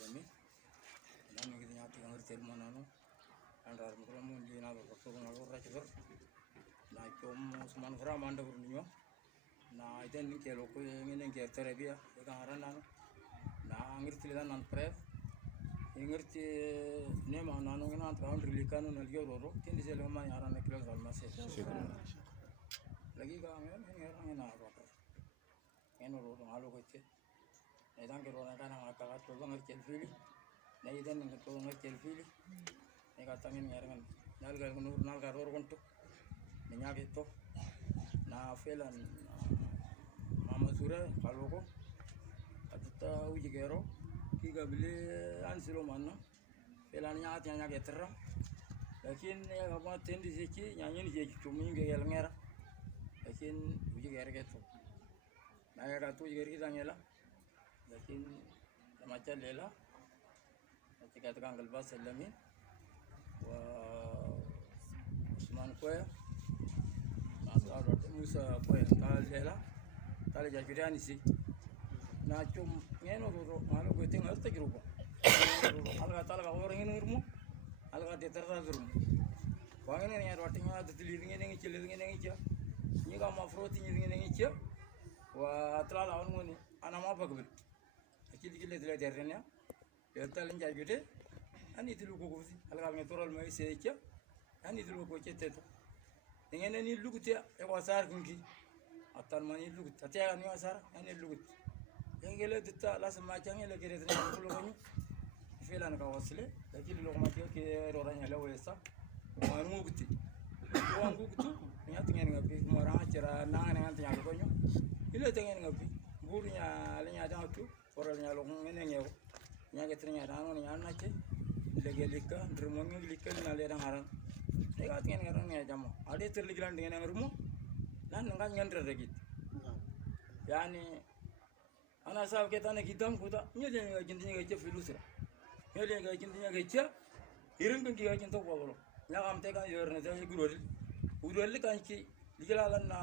kami dan kita nyati ngerti mana no andar mukram di na betul ngalor racur na ikom seman kram anda bernyo na iten ke loko ngene ke terabia ka harana na ngerti dan nan pre ngerti ne ma nanu ngana round rilikanu na liyo ro kindi sel ma yara na kilo salma se lagi ka ngena na ro eno ro ngalo ko che edan ke ro na kana ka to ngal kel fili na iden ngal to ngal kel fili e ka tangin ngarangan nal gal nur nal ga ro gonto ni nyaage to na felan mama sura kaloko atata uji gero ki gabile ansilo manno felan nyaati nyaage terra lakin ya ga tendi seki nyanyen je chumi nge yel ngera lakin uji gero geto na ga tu uji gero ki dangela lakin macha lela ketika tanggal bas selamin wa Usman Koya asal Musa Koya tal lela tal jajuriani si na cum ngeno ro malo ko tinga sta grupo alga talga orang ini irmu alga de terra irmu wangen ni rotinga de tilinge ngi chilinge ngi cha ni ga ma froti ngi ngi cha wa atlala on ngoni ana ma bagbil akili gile de dernya tal jajure ani tilu ko ko alga ngi toral mai se cha ani tilu ko cheteto ngene ni lugutia e wasar kunki atan mani lugut atia ni wasar ani lugut ngele ditta la sama changele kire tre ko lo ni felan ka wasle lakini lo ma ke ro ranya la wesa ma nguguti wa ngugutu nyati ngene ngapi mara chira na ngane ngati ko nyo ile tengen ngapi buru nya le nya da tu oral nya lo ngene ngew nya ke tre nya da no nya na che lege likka drmo ngi likka na le da haran e ga tengen ngaran nya jamo ade ter ligilan dengan ngrumo nan ngan ngendre regit yani ana sab ke tane kidam kuda nyele nga jindinya ga che filusra nyele nga jindinya ga che irin kan ga jinto ko nya am te kan yorne te gurol kan ki ligala na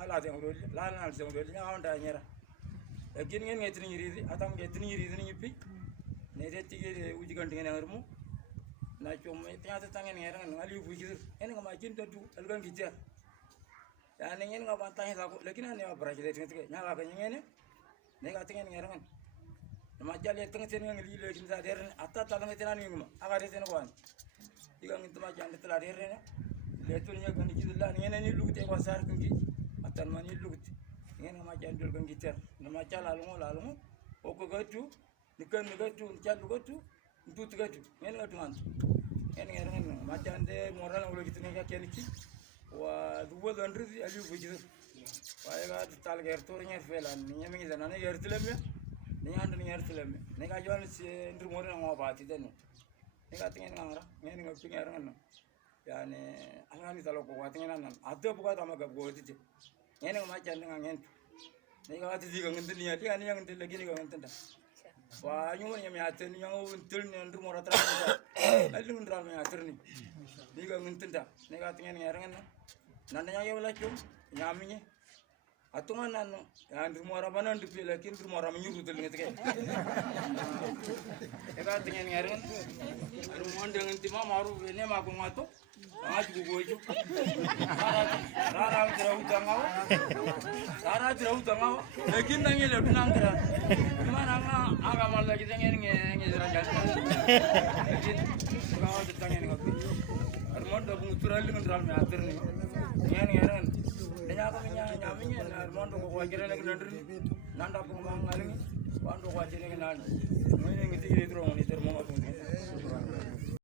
ala de gurol la na de gurol nya on da nyera e gin ngeen ngetri nyiri atam ngetri nyiri ni pi ne de tige uji kan ngene ngarmu na chom me tiata tangen ngera ngali buji en nga ma jinto tu algan gija ya ne ngeen nga bantah la ko lekin ne abraje de tige nya ga ngene nega tengen ngerangan ma jalle tengen tengen ngi le kin sa der atta ta tengen tenani nguma aga de ten ko an diga ngi tuma jande tala der ne le tun nya gani kidilla ngene ni lugte ko sar kungi atan mani lugte ngene ma jandul gangi ter na ma chala lu o ko gatu nikan gatu chalu gatu ntut gatu ngene gatu man ngene ngerangan ma jande moral ngolo kitne ga kenki wa duwa dandri ali bujir waye ga tal ger tor nyer felan ni nyami ngi dana ne ger tilemme ni ando ni ger tilemme ne ga jwan si ndur mo na ngobati den ne ga tingen ngara ngene nga pingar ngana yani angani talo ko wa tingen nan addo bu ga tama ga go tite ngene ma chan nga ngen ne ga ti diga ngin ni ati ani yang til lagi ni ga ngin tanda wa nyumo nyami aten yang untul ni ndur mo ratra ali ndra me aterni ni ga ngin tanda ne ga tingen ngara ngana nan nya yewla chum nyami atungan nanu yang rumora banan di pila kin rumora menyuruh tel ngetke eka tengen ngaren rumon dengan tima maru ne ma ko ngato ngaj gu goju rara trau tangawa lekin nangi le tunang kra mana nga aga mal lagi tengen nge jara jas lekin kawa tengen ngapi rumon do bungutural dengan ral me aterni ngaren nya ko nyaminya na mondo ko wajire nek nandri nanda ko mangalingi wando ko wajire nek nan ngene ngi tigi dro ni ter mo ko